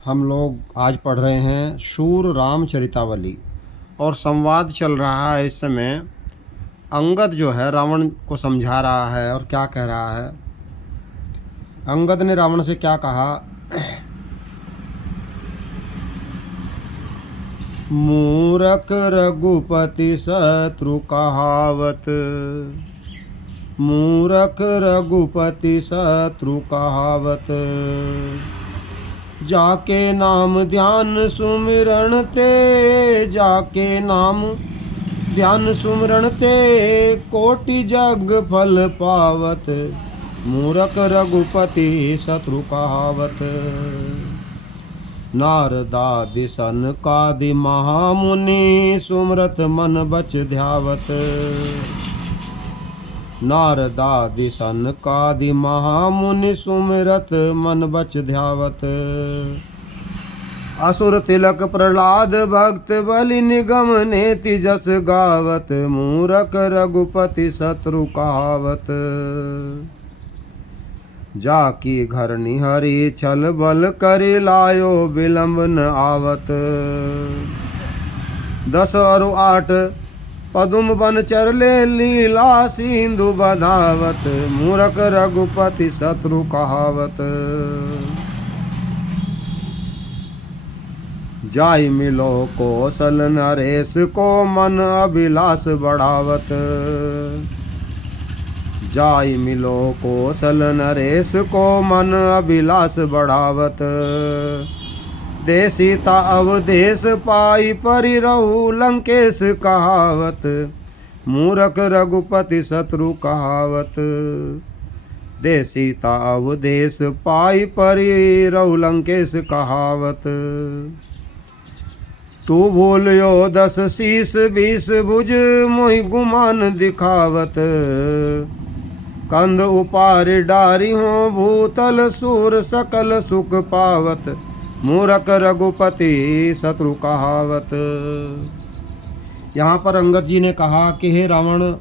हम लोग आज पढ़ रहे हैं शूर रामचरितावली और संवाद चल रहा है। इस समय अंगद जो है रावण को समझा रहा है और क्या कह रहा है। अंगद ने रावण से क्या कहा। मूरख रघुपति शत्रु कहावत, मूरख रघुपति शत्रु कहावत। जाके नाम ध्यान सुमिरन ते, जाके नाम ध्यान सुमिरन ते, कोटि जग फल पावत। मूरख रघुपति शत्रु कहावत। नारदादि सनकादि महामुनि, सुमरत मन बच ध्यावत। नारदादि सनकादि महामुनि, सुमिरत मन बच ध्यावत। असुर तिलक प्रहलाद भक्त, बलि निगम नेति जस गावत। मूरख रघुपति शत्रु कहावत। जाकी घर निहरी छल बल करि, लायो विलंब न आवत। 10 और 8 पदुम बन चरले, लीला सिंधु बधावत। मूरख रघुपति शत्रु कहावत। जाई मिलो कौशल नरेश को, मन अभिलाष बढ़ावत। जाई मिलो कौशल नरेश को, मन अभिलाष बढ़ावत। दे सीता अवदेश पाई, परि रहु लंकेश कहावत। मूरख रघुपति शत्रु कहावत। दे सीता अवदेश पाई, परि रहु लंकेश कहावत। तू भूलियो 10 शीस 20 भुज, मोहि गुमान दिखावत। कंध उपारि डारी हो, भूतल सूर सकल सुख पावत। मूरख रघुपति शत्रु कहावत। यहाँ पर अंगद जी ने कहा कि हे रावण,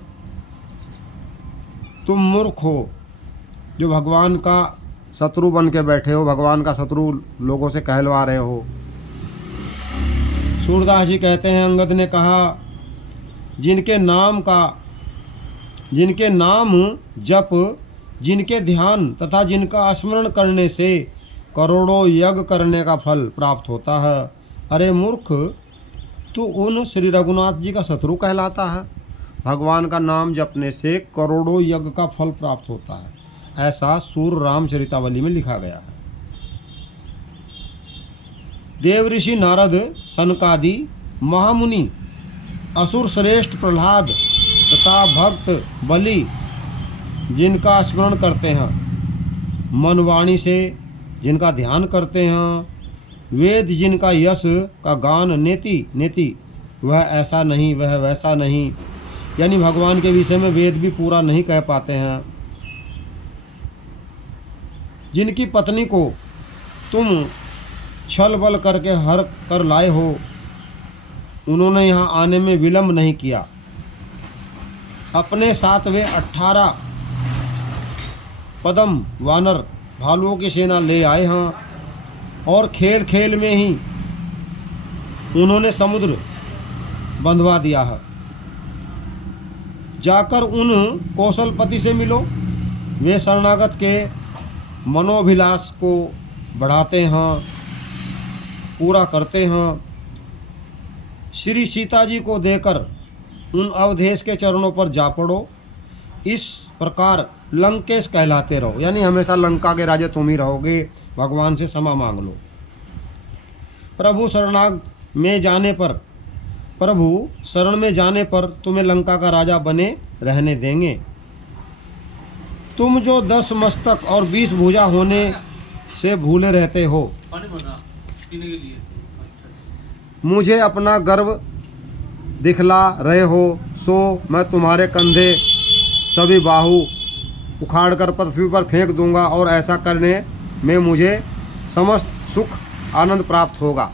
तुम मूर्ख हो जो भगवान का शत्रु बन के बैठे हो, भगवान का शत्रु लोगों से कहलवा रहे हो। सूरदास जी कहते हैं अंगद ने कहा, जिनके नाम जप, जिनके ध्यान तथा जिनका स्मरण करने से करोड़ों यज्ञ करने का फल प्राप्त होता है। अरे मूर्ख, तू उन श्री रघुनाथ जी का शत्रु कहलाता है। भगवान का नाम जपने से करोड़ों यज्ञ का फल प्राप्त होता है। ऐसा शूर रामचरितावली में लिखा गया है। देव ऋषि नारद, सनकादि महामुनि, असुर श्रेष्ठ प्रहलाद तथा भक्त बलि जिनका स्मरण करते हैं, मन वाणी से जिनका ध्यान करते हैं, वेद जिनका यश का गान नेति, वह ऐसा नहीं वह वैसा नहीं, यानी भगवान के विषय में वेद भी पूरा नहीं कह पाते हैं। जिनकी पत्नी को तुम छल बल करके हर कर लाए हो, उन्होंने यहाँ आने में विलंब नहीं किया। अपने साथ वे 18 पदम वानर भालुओं की सेना ले आए हैं और खेल खेल में ही उन्होंने समुद्र बंधवा दिया है। जाकर उन कौशलपति से मिलो, वे शरणागत के मनोभिलाष को बढ़ाते हैं, पूरा करते हैं। श्री सीता जी को देकर उन अवधेश के चरणों पर जा पड़ो। इस प्रकार लंकेश कहलाते रहो, यानी हमेशा लंका के राजा तुम ही रहोगे। भगवान से क्षमा मांग लो। प्रभु शरण में जाने पर तुम्हें लंका का राजा बने रहने देंगे। तुम जो 10 मस्तक और 20 भुजा होने से भूले रहते हो, मुझे अपना गर्व दिखला रहे हो, सो मैं तुम्हारे कंधे सभी बाहु उखाड़कर पृथ्वी पर फेंक दूंगा और ऐसा करने में मुझे समस्त सुख आनंद प्राप्त होगा।